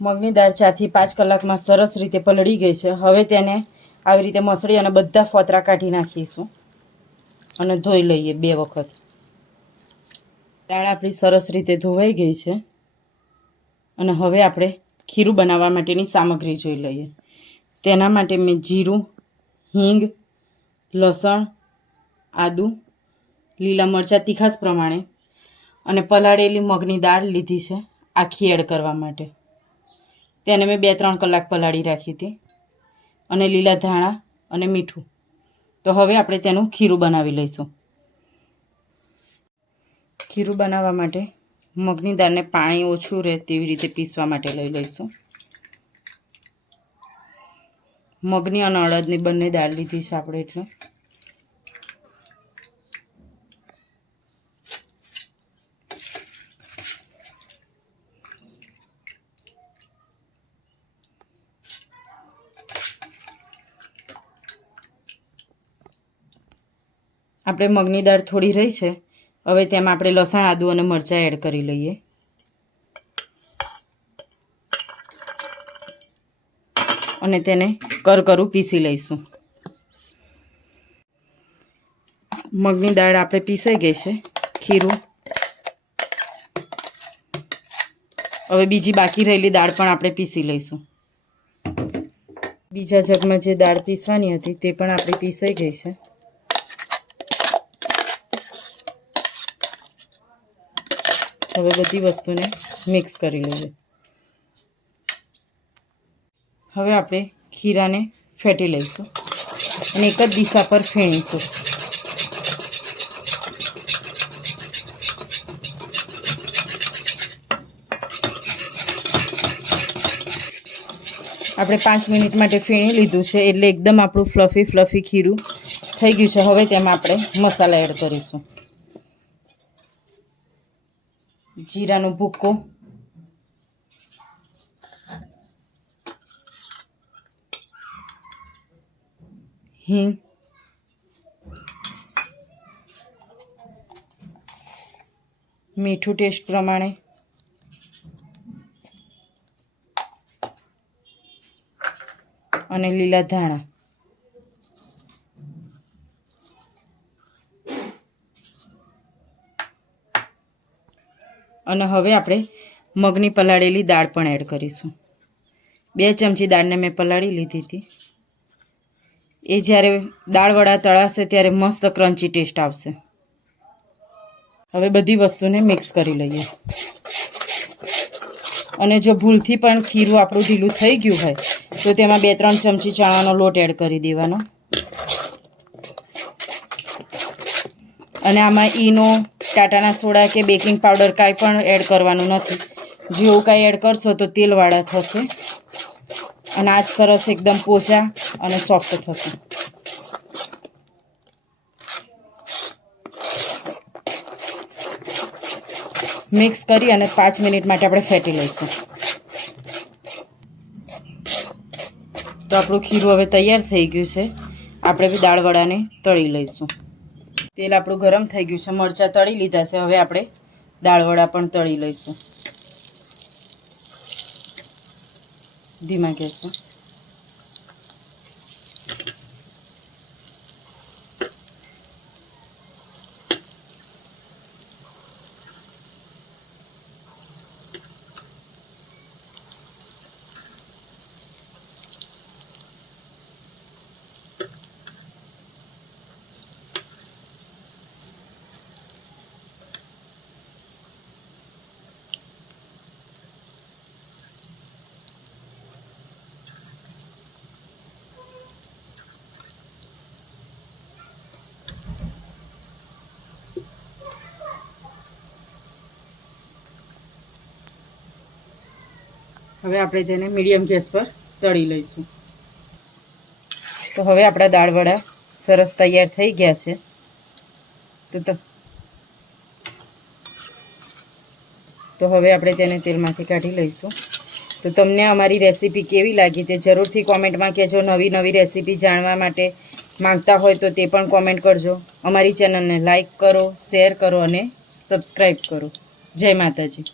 મગની દાળ 4 થી 5 કલાકમાં સરસ રીતે પલળી ગઈ છે। હવે તેને આવી રીતે મસળી અને બધા ફોતરા કાઢી નાખીશું અને ધોઈ લઈએ 2 વખત। દાળ આપણી સરસ રીતે ધોવાઈ ગઈ છે અને હવે આપણે ખીરું બનાવવા માટેની સામગ્રી જોઈ લઈએ। તેના માટે મેં જીરું, હિંગ, લસણ, આદુ, લીલા મરચાં તીખાસ પ્રમાણે અને પલાળેલી મગની દાળ લીધી છે આખી એડ કરવા માટે। તેને મેં 2-3 કલાક પલાળી રાખી હતી અને લીલા ધાણા અને મીઠું। તો હવે આપણે તેનું ખીરું બનાવી લઈશું। ખીરું બનાવવા માટે મગની દાળને પાણી ઓછું રહે તેવી રીતે પીસવા માટે લઈ લઈશું। મગની અને અડદની બંને દાળ લીધી છે આપણે એટલે આપણે મગની દાળ થોડી રહી છે। હવે તેમાં આપણે લસણ, આદુ અને મરચાં એડ કરી લઈએ અને તેને કરકરું પીસી લઈશું। મગની દાળ આપણે પીસાઈ ગઈ છે। ખીરું હવે બીજી બાકી રહેલી દાળ પણ આપણે પીસી લઈશું। બીજા જગમાં જે દાળ પીસવાની હતી તે પણ આપણી પીસાઈ ગઈ છે। હવે બધી વસ્તુને મિક્સ કરી લઈએ। હવે આપણે ખીરાને ફેટી લઈશું અને એક જ દિશા પર ફેણીશું। આપણે 5 મિનિટ માટે ફેણી લીધું છે એટલે એકદમ આપણું ફ્લફી ખીરું થઈ ગયું છે। હવે તેમાં આપણે મસાલા એડ કરીશું। જીરાનો ભૂક્કો, હિંગ, મીઠું ટેસ્ટ પ્રમાણે, અને લીલા ધાણા। અને હવે આપણે મગની પલાળેલી દાળ પણ એડ કરીશું। 2 ચમચી દાળને મેં પલાળી લીધી હતી। એ જ્યારે દાળવડા તળાશે ત્યારે મસ્ત ક્રન્ચી ટેસ્ટ આવશે। હવે બધી વસ્તુને મિક્સ કરી લઈએ અને જો ભૂલથી પણ ખીરું આપણું ઢીલું થઈ ગયું હોય તો તેમાં 2-3 ચમચી ચણાનો લોટ એડ કરી દેવાનો અને આમાં ઈનો, ટાટાના સોડા કે બેકિંગ પાવડર કાંઈ પણ એડ કરવાનું નથી। જેવું કાંઈ એડ કરશો તો તેલવાળા થશે અને આ જ સરસ એકદમ પોચા અને સોફ્ટ થશે। મિક્સ કરી અને 5 મિનિટ માટે આપણે ફેટી લઈશું। તો આપણું ખીરું હવે તૈયાર થઈ ગયું છે। આપણે બી દાળવડાને તળી લઈશું। તેલ આપણું ગરમ થઈ ગયું છે। મરચાં તળી લીધા છે। હવે આપણે દાળવડા પણ તળી લઈશું ધીમા ગેસે। હવે આપણે તેને મીડિયમ ગેસ પર તળી લઈશું। તો હવે આપણા દાળવડા સરસ તૈયાર થઈ ગયા છે। તો હવે આપણે તેને તેલમાંથી કાઢી લઈશું। તો તમને અમારી રેસીપી કેવી લાગી તે જરૂરથી કોમેન્ટમાં કહેજો। નવી રેસીપી જાણવા માટે માંગતા હોય તો તે પણ કોમેન્ટ કરજો। અમારી ચેનલને લાઈક કરો, શેર કરો અને સબસ્ક્રાઈબ કરો। જય માતાજી।